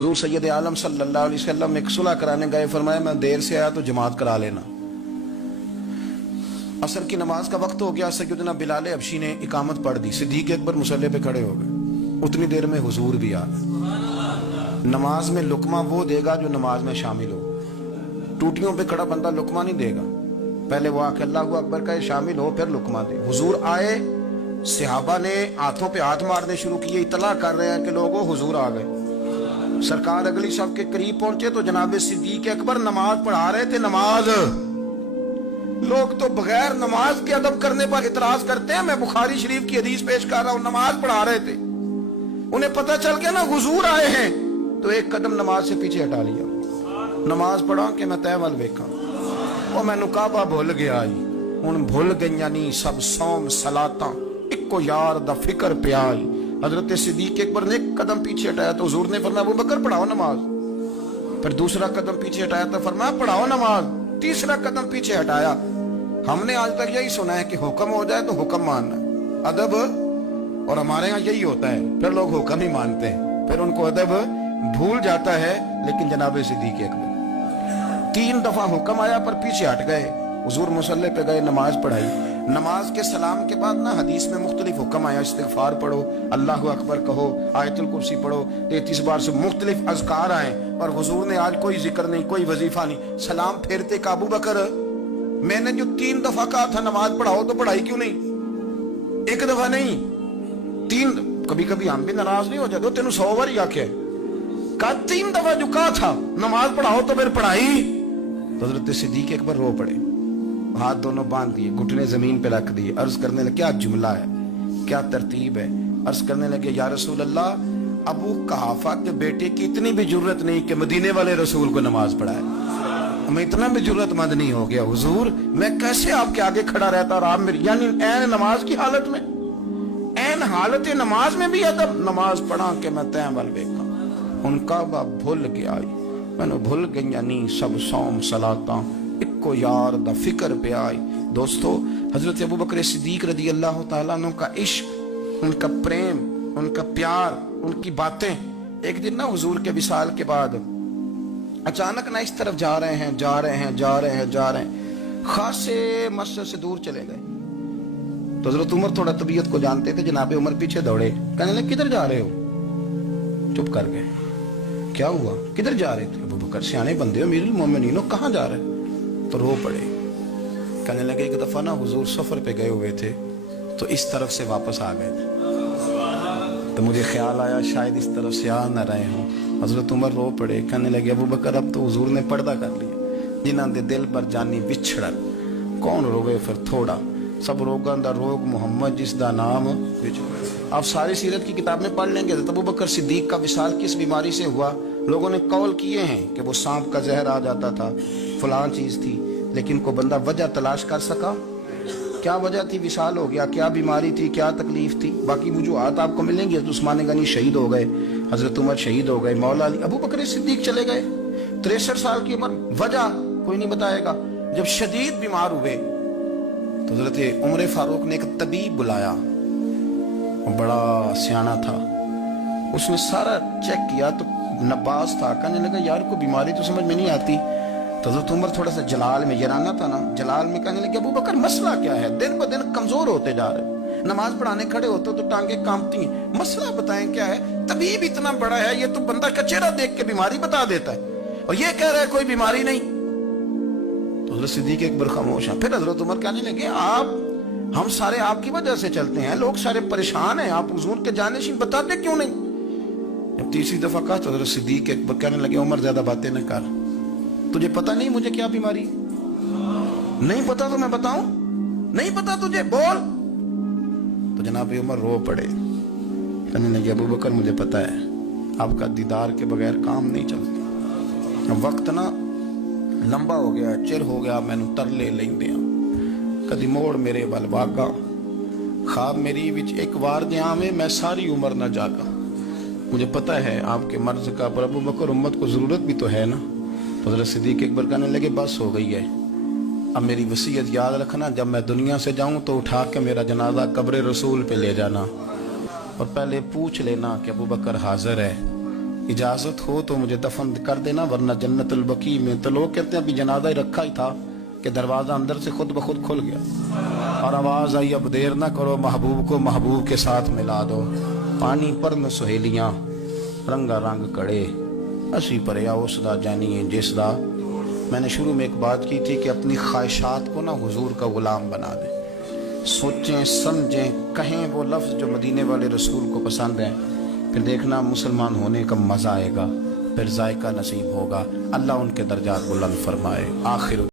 हुज़ूर सैयद आलम सल्लल्लाहु अलैहि वसल्लम एक सुलह कराने गए, फरमाया मैं देर से आया तो जमात करा लेना। असर की नमाज का वक्त हो गया, सैयदना बिलाल हबशी ने इकामत पढ़ दी, सिद्दीक़ अकबर मुसल्ले पे खड़े हो गए। उतनी देर में हुजूर भी आ गए। नमाज में लुकमा वो देगा जो नमाज में शामिल हो। टूटियों पे खड़ा बंदा लुकमा नहीं देगा, पहले वो आके अल्लाहु अकबर का शामिल हो फिर लुकमा दे। हुजूर आए, सहाबा ने हाथों पे हाथ मारने शुरू किए, इतला कर रहे हैं कि लोगों हुजूर आ गए। सरकार अगली सब के करीब पहुंचे तो जनाब सिद्दीक़ अकबर नमाज पढ़ा रहे थे। नमाज, लोग तो बगैर नमाज के अदब करने पर इतराज करते हैं। मैं बुखारी शरीफ की हदीस पेश कर रहा हूं, नमाज पढ़ा रहे थे, उन्हें पता चल गया ना हुजूर आए हैं, तो एक कदम नमाज से पीछे हटा लिया। नमाज पढ़ा कि मैं तय वल वेखा, वो मैनू काबा भुल गया, हुण भुल गईयां नी सब सौम सलातां, इक्को यार दा फिक्र पिया। हजरत सिद्दीक़ अकबर ने एक कदम पीछे हटाया तो हुजूर ने फरमाया अबू बकर पढ़ाओ नमाज। फिर दूसरा कदम पीछे हटाया तो फरमाया पढ़ाओ नमाज। तीसरा कदम पीछे हटाया। हमने आज तक यही सुना है कि हुक्म हो जाए तो हुक्म मानना, अदब, और हमारे यहाँ यही होता है, फिर लोग हुक्म ही मानते हैं, फिर उनको अदब भूल जाता है। लेकिन जनाब सिद्दीक़ अकबर 3 दफा हुक्म आया पर पीछे हट गए। हुजूर मुसल्ले पे गए, नमाज पढ़ाई। नमाज के सलाम के बाद ना हदीस में मुख्तलिफ हुक्म आया, इस्तिग़फ़ार पढ़ो, अल्लाहु अकबर कहो, आयतुल कुर्सी पढ़ो, 33 बार से मुख्तलिफ अज़कार आए। और हुजूर ने आज कोई जिक्र नहीं, कोई वजीफा नहीं, सलाम फेरते का अबू बकर, मैंने जो 3 दफा कहा था नमाज पढ़ाओ तो पढ़ाई क्यों नहीं? एक दफा नहीं, 3। कभी कभी हम भी नाराज नहीं हो जाते, तेन 100 बार आखे कहा, 3 दफा जो कहा था नमाज पढ़ाओ तो फिर पढ़ाई। तो हज़रत सिद्दीक़ अकबर रो पड़े, हाथ दोनों बांध दिए, घुटने जमीन पे रख दिए, अर्ज करने लगे क्या जुमला है, क्या तरतीब है। अर्ज करने लगे या रसूल अल्लाह, अबू कहाफा के बेटे की इतनी भी जरूरत नहीं कि मदीने वाले रसूल को नमाज पढ़ाए, मैं इतना भी जरूरतमंद नहीं हो गया हुजूर, मैं कैसे आपके आगे खड़ा रहता और आप मेरी, यानी ऐन नमाज की हालत में, ऐन हालत नमाज में भी अदब, नमाज पढ़ा के मैं तय वल वेखा, उनका बा भुल गया, मैंने भुल गई यानी सब सौम सलातां, इक्को यार दा फिक्र पे आई। दोस्तों, हजरत अबू बकर सिद्दीक रदी अल्लाह तआला अन्हु का इश्क, उनका प्रेम, उनका प्यार, उनकी बातें, एक दिन ना हुजूर के विसाल के बाद अचानक ना इस तरफ जा रहे हैं, खासे मस्जिद से दूर चले गए। तो हजरत उमर थोड़ा तबीयत को जानते थे, जनाबे उमर पीछे दौड़े, कहने लगे किधर जा रहे हो? चुप कर गए। क्या हुआ, किधर जा रहे थे? अबू बकर सियाने बंदे हो, अमीरुल मोमिनीन हो, कहाँ जा रहे? तो रो पड़े। कहने लगे एक दफा ना हुजूर सफर पे गए हुए थे तो इस तरफ से वापस आ गए थे, तो मुझे ख्याल आया शायद इस तरफ से आ न रहे हों। हजरत उमर रो पड़े। कहने लगे अबू बकर अब तो हुजूर ने पर्दा कर लिया, जिन्हां दे दिल पर जानी विछड़न, कौन रोवे फिर थोड़ा, सब रोगां दा रोग मुहम्मद जिसदा नाम विछड़। आप सारी सीरत की किताब में पढ़ लेंगे तो अबू बकर सिद्दीक का विसाल किस बीमारी से हुआ। लोगों ने कौल किए हैं कि वो सांप का जहर आ जाता था, फलां चीज थी, लेकिन को बंदा वजह तलाश कर सका, क्या वजह थी, विसाल हो गया, क्या बीमारी थी, क्या तकलीफ थी। बाकी वजूहात आपको मिलेंगी। उस्मान गनी शहीद हो गए, हजरत उमर शहीद हो गए, मौला अली, अबू बकर सिद्दीक चले गए, 63 साल की उम्र, वजह कोई नहीं बताएगा। जब शदीद बीमार हुए तो हजरत उमर फारूक ने एक तबीब बुलाया, बड़ा सियाना था, उसने सारा चेक किया तो नब्बास था। कहने लगा यार कोई बीमारी तो समझ में नहीं आती। तो हज़रत उमर थोड़ा सा जलाल में, यराना था ना, जलाल में कहने लगे अबू बकर मसला क्या है, दिन ब दिन कमजोर होते जा रहे, नमाज पढ़ाने खड़े होते तो टांगे कांपती हैं, मसला बताएं क्या है। तबीब इतना बड़ा है, ये तो बंदा का चेहरा देख के बीमारी बता देता है, और ये कह रहा है कोई बीमारी नहीं। तो हज़रत सिद्दीक़ अकबर खामोश है। फिर हज़रत उमर कहने लगे आप, हम सारे आपकी वजह से चलते हैं, लोग सारे परेशान हैं, आप हुजूर के जानिशीन बताते क्यों नहीं? जब तीसरी दफा कहा तो हज़रत सिद्दीक़ अकबर कहने लगे उमर ज्यादा बातें न कर, तुझे पता नहीं मुझे क्या बीमारी? नहीं पता तो मैं बताऊं? नहीं पता तुझे, बोल। तो जनाब उमर रो पड़े। कहने लगे अबू बकर मुझे पता है, आपका दीदार के बगैर काम नहीं चलता। वक्त ना लंबा हो गया, चिर हो गया, मैनू तरले लेंदे कदी मोड़ मेरे वल वागा, ख्वाब मेरी विच एक बार जावे, मैं सारी उम्र न जागा। मुझे पता है आपके मर्ज का, पर अबू बकर उम्मत को जरूरत भी तो है ना। तो हज़रत सिद्दीक़ अकबर कहने लगे बस हो गई है, अब मेरी वसीयत याद रखना, जब मैं दुनिया से जाऊं तो उठा के मेरा जनाजा कब्र रसूल पे ले जाना, और पहले पूछ लेना कि अबू बकर हाजिर है, اجازت ہو تو مجھے دفن کر دینا ورنہ جنت البقیع میں. تو لوگ کہتے ہیں ابھی جنازہ ہی رکھا ہی تھا کہ دروازہ اندر سے خود بخود کھل گیا اور آواز آئی اب دیر نہ کرو محبوب کو محبوب کے ساتھ ملا دو. پانی پر میں سہیلیاں رنگا رنگ کڑے اسی پریا اس دا جانی جس دا. میں نے شروع میں ایک بات کی تھی کہ اپنی خواہشات کو نا حضور کا غلام بنا دیں. سوچیں سمجھیں کہیں وہ لفظ جو مدینے والے رسول کو پسند ہیں. پھر دیکھنا مسلمان ہونے کا مزہ آئے گا, پھر ذائقہ نصیب ہوگا. اللہ ان کے درجات بلند فرمائے. آخر